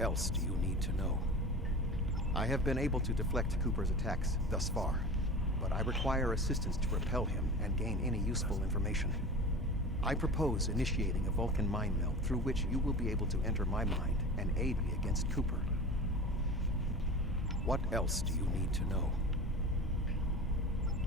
else do you need to know? I have been able to deflect Cooper's attacks thus far, but I require assistance to repel him and gain any useful information. I propose initiating a Vulcan mind meld through which you will be able to enter my mind and aid me against Cooper. What else do you need to know?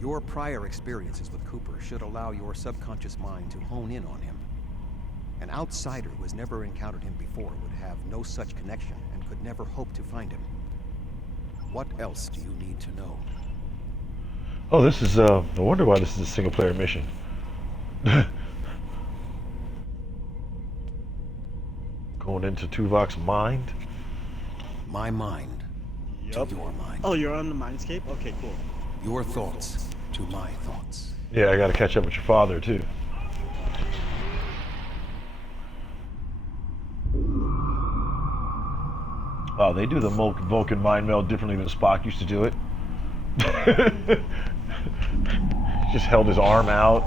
Your prior experiences with Cooper should allow your subconscious mind to hone in on him. An outsider who has never encountered him before would have no such connection and could never hope to find him. What else do you need to know? Oh, this is, no wonder why this is a single-player mission. Going into Tuvok's mind? My mind to your mind. Oh, you're on the Mindscape? Okay, cool. Your thoughts to my thoughts. Yeah, I gotta catch up with your father, too. Oh, they do the Vulcan mind meld differently than Spock used to do it. Just held his arm out.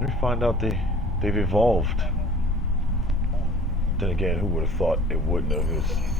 We find out they've evolved. Then again, who would have thought it wouldn't have?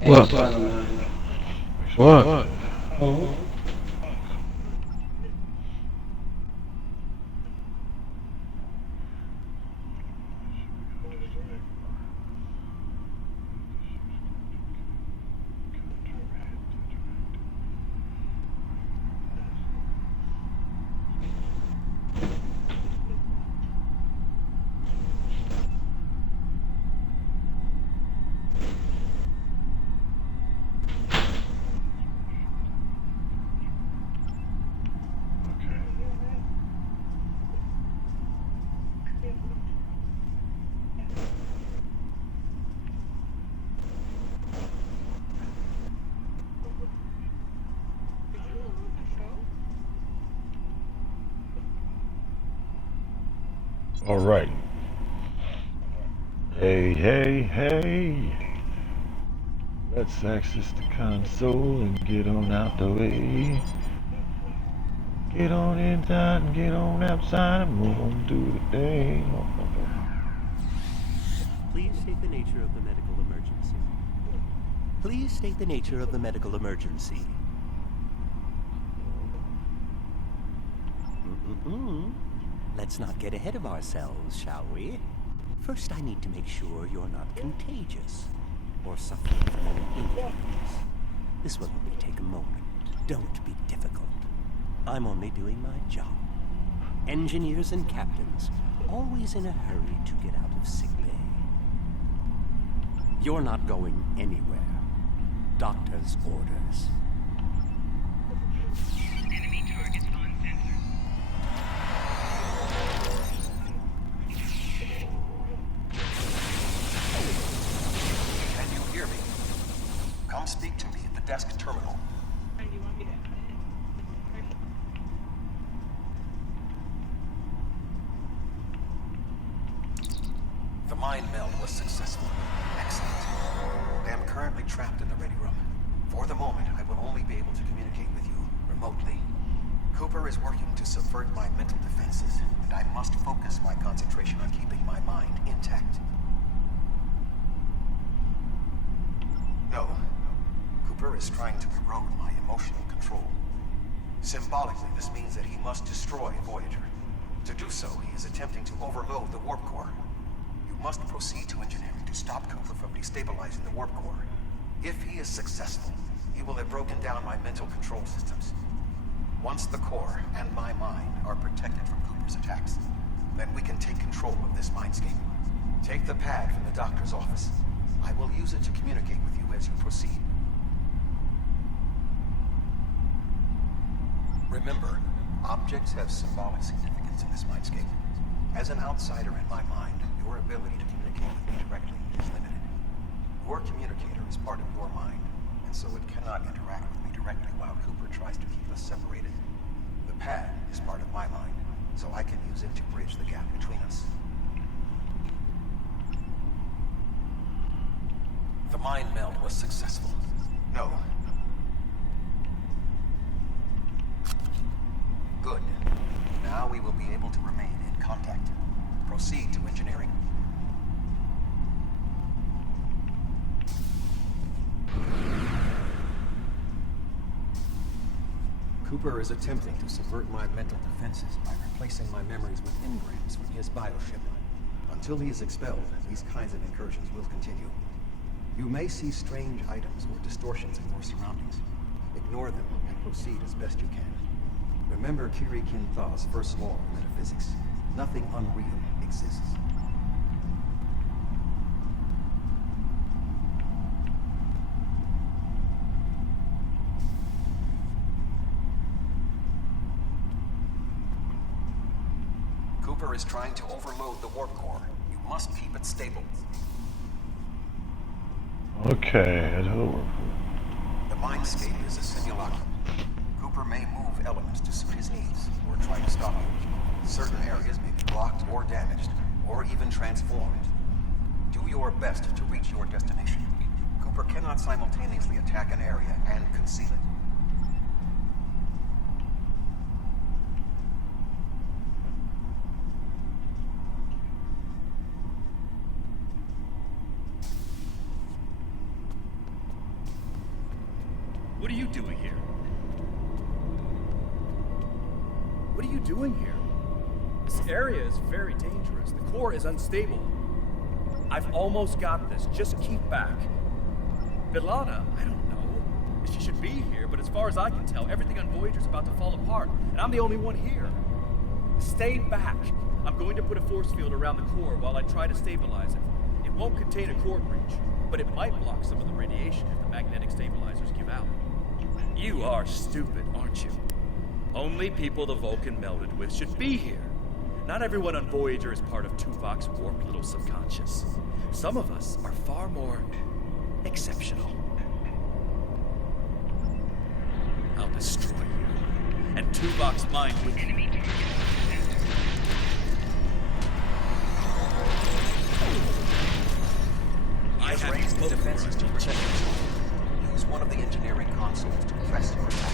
What? What? Oh. All right. Hey, hey, hey. Let's access the console and get on out the way. Get on inside and get on outside and move on through the day. Please state the nature of the medical emergency. Please state the nature of the medical emergency. Let's not get ahead of ourselves, shall we? First, I need to make sure you're not contagious or suffering from any injuries. This will only take a moment. Don't be difficult. I'm only doing my job. Engineers and captains, always in a hurry to get out of sick bay. You're not going anywhere. Doctor's orders. Enemy targets on sensor. Can you hear me? Come speak to me at the desk terminal. The mind meld was successful. Excellent. I am currently trapped in the ready room. For the moment, I will only be able to communicate with you remotely. Cooper is working to subvert my mental defenses, and I must focus my concentration on keeping my mind intact. No. Cooper is trying to erode my emotional control. Symbolically, this means that he must destroy Voyager. To do so, he is attempting to overload the warp core. You must proceed to engineering to stop Cooper from destabilizing the warp core. If he is successful, he will have broken down my mental control systems. Once the core and my mind are protected from Cooper's attacks, then we can take control of this mindscape. Take the pad from the doctor's office. I will use it to communicate with you as Remember, objects have symbolic significance in this mindscape. As an outsider in my mind, your ability to communicate with me directly is limited. Your communicator is part of your mind, and so it cannot interact with me directly while Cooper tries to keep us separated. The pad is part of my mind, so I can use it to bridge the gap between us. The mind meld was successful. No. Good. Now we will be able to remain in contact. Proceed to engineering. Cooper is attempting to subvert my mental defenses by replacing my memories with engrams from his bioship. Until he is expelled, these kinds of incursions will continue. You may see strange items or distortions in your surroundings. Ignore them and proceed as best you can. Remember Kiri Kin Thaw's first law of metaphysics. Nothing unreal exists. Cooper is trying to overload the warp core. You must keep it stable. Okay, head over. The mindscape is a simulacrum. Cooper may move elements to suit his needs, or try to stop you. Certain areas may be blocked or damaged, or even transformed. Do your best to reach your destination. Cooper cannot simultaneously attack an area and conceal it. What are you doing here? What are you doing here? This area is very dangerous. The core is unstable. I've almost got this. Just keep back. B'Elanna, I don't know. She should be here, but as far as I can tell, everything on Voyager's about to fall apart, and I'm the only one here. Stay back. I'm going to put a force field around the core while I try to stabilize it. It won't contain a core breach, but it might block some of the radiation if the magnetic stabilizers give out. You are stupid, aren't you? Only people the Vulcan melded with should be here. Not everyone on Voyager is part of Tuvok's warped little subconscious. Some of us are far more exceptional. I'll destroy you, and Tuvok's mind with you. Enemy target center. I have Raise the both defenses to for us. protect yourself. Use one of the engineering consoles to press your attack.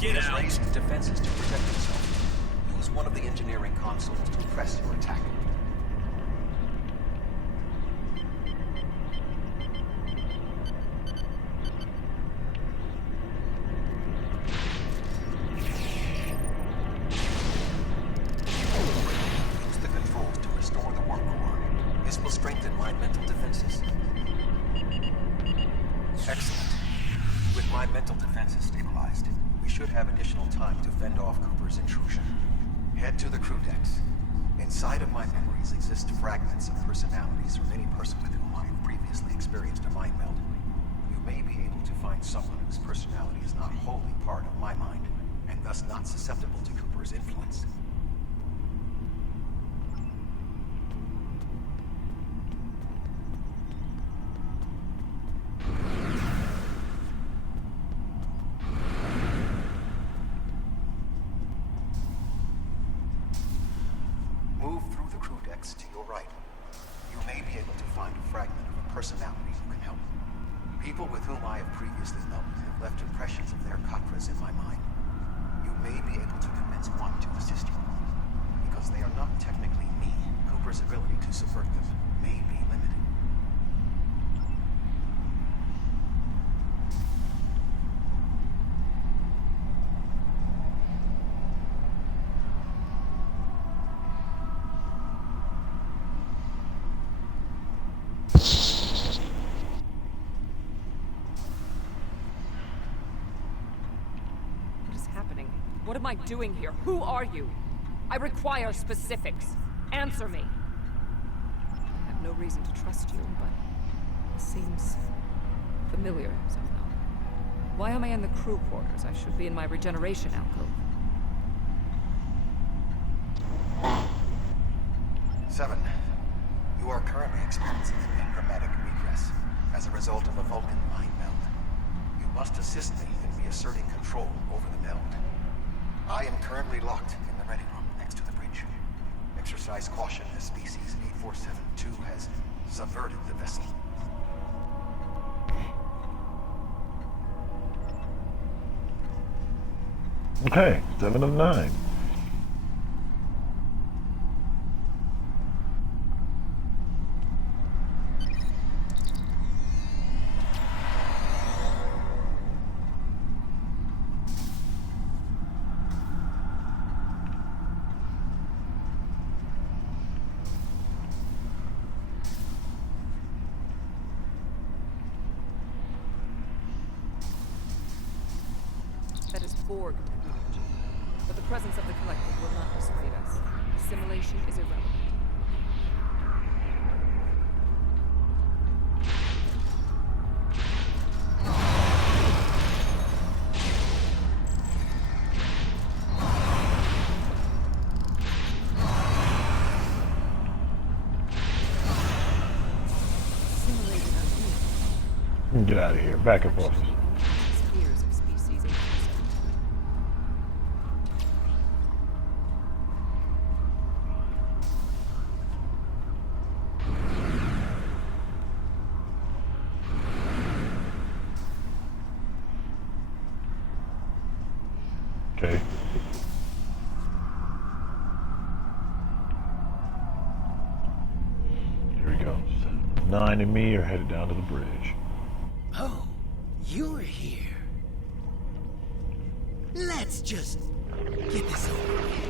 Get out! Raise defenses to protect yourself. Use one of the engineering consoles to press your attack. Use the controls to restore the warp core. This will strengthen my mental defenses. Excellent. With my mental defenses stabilized, we should have additional time to fend off Cooper's intrusion. Head to the crew decks. Inside of my memories exist fragments of personalities from any person with whom I have previously experienced a mind meld. You may be able to find someone whose personality is not wholly part of my mind, and thus not susceptible to Cooper's influence. Move through the crew decks to your right. You may be able to find a fragment of a personality who can help. People with whom I have previously melded have left impressions of their Katras in my mind. You may be able to convince one to assist you. Because they are not technically me, Cooper's ability to subvert them may be limited. am I doing here? Who are you? I require specifics. Answer me. I have no reason to trust you, but it seems familiar somehow. Why am I in the crew quarters? I should be in my regeneration alcove. 7. You are currently experiencing an enigmatic regress as a result of a Vulcan mind meld. You must assist me in reasserting control over the meld. I am currently locked in the ready room next to the bridge. Exercise caution as species 8472 has subverted the vessel. Okay, 7 of 9. That is Borg technology. But the presence of the collective will not dissuade us. Assimilation is irrelevant. Assimilated Undine. Get out of here. Back up, officer. Spears of species 8472. Okay. Here we go. 9 and me are headed down to the bridge. Oh, you're here. Let's just get this over with.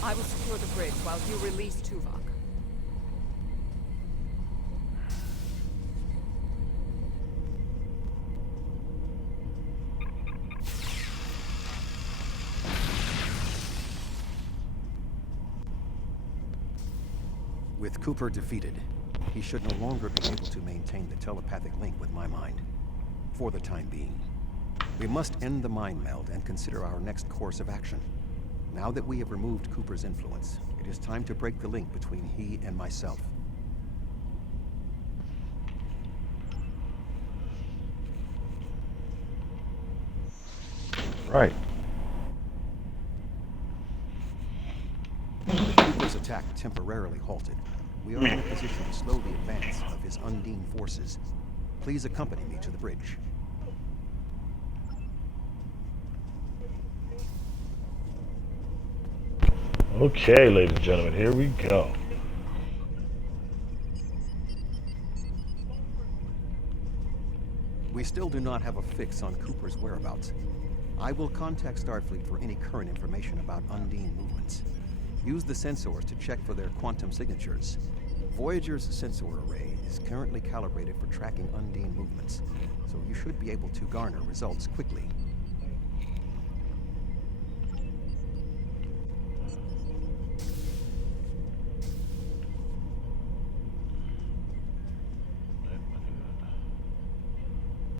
I will secure the bridge while you release Tuvok. With Cooper defeated, he should no longer be able to maintain the telepathic link with my mind. For the time being. We must end the mind meld and consider our next course of action. Now that we have removed Cooper's influence, it is time to break the link between he and myself. Right. With Cooper's attack temporarily halted, we are in a position to slow the advance of his Undine forces. Please accompany me to the bridge. Okay, ladies and gentlemen, here we go. We still do not have a fix on Cooper's whereabouts. I will contact Starfleet for any current information about Undine movements. Use the sensors to check for their quantum signatures. Voyager's sensor array is currently calibrated for tracking Undine movements, so you should be able to garner results quickly.